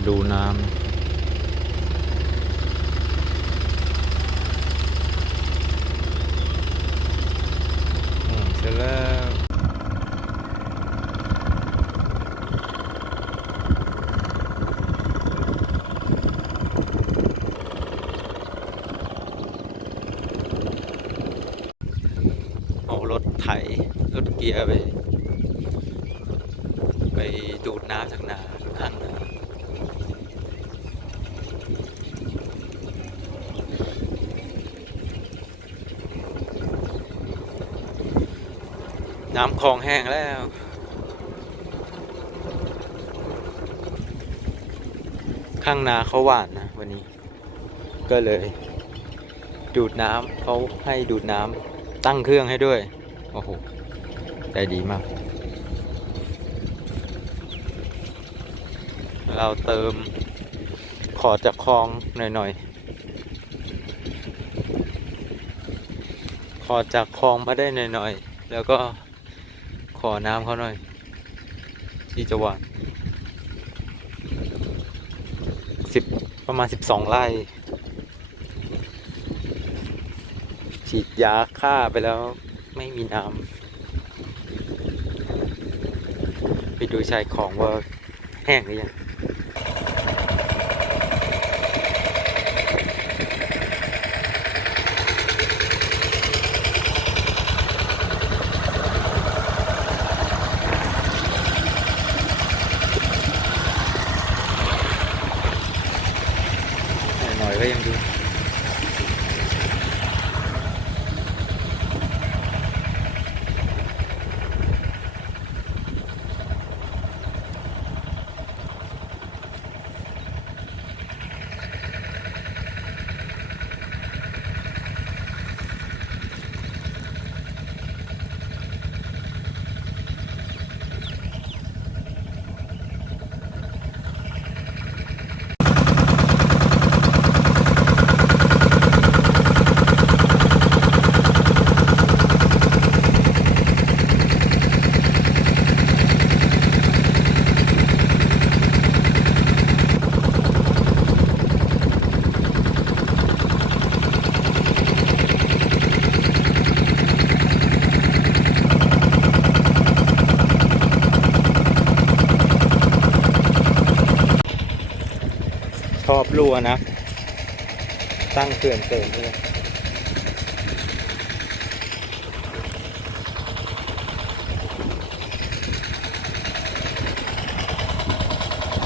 มาดูน้ำเสร็จแล้วเอารถไถรถเกียร์ไป ไปดูดน้ำจากนา น้ำคลองแห้งแล้วข้างนาเขาหวานนะวันนี้ ก็เลย ดูดน้ำเขาให้ดูดน้ำตั้งเครื่องให้ด้วย โอ้โหใจดีมาก เราเติมขอจากคลองหน่อยๆขอจากคลองมาได้หน่อยๆแล้วก็ ขอน้ำเขาหน่อย ที่จะหวานสิบประมาณสิบสองไร่ฉีดยาฆ่าไปแล้วไม่มีน้ำไปดูชายของว่าแห้งหรือยัง หน่อยๆ ก็ยังดู ชอบรั่วนะ ตั้งเขื่อนเสริมเลย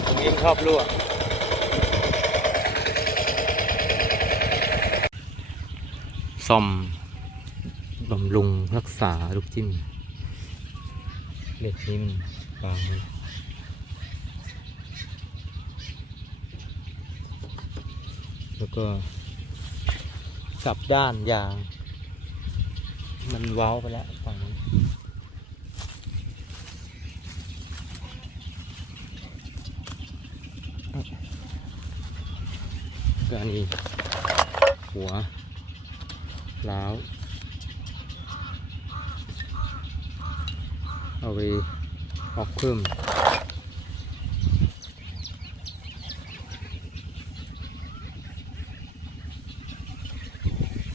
ผมยิ่งชอบรั่วซ่อมบำรุงรักษาลูกจิ้มเหล็กนี่มันบางเลย แล้วก็สับด้านยาง มันเว้าไปแล้วฝั่งนี้นก็อันนี้หัวล้าวเอาไปออกเพิ่ม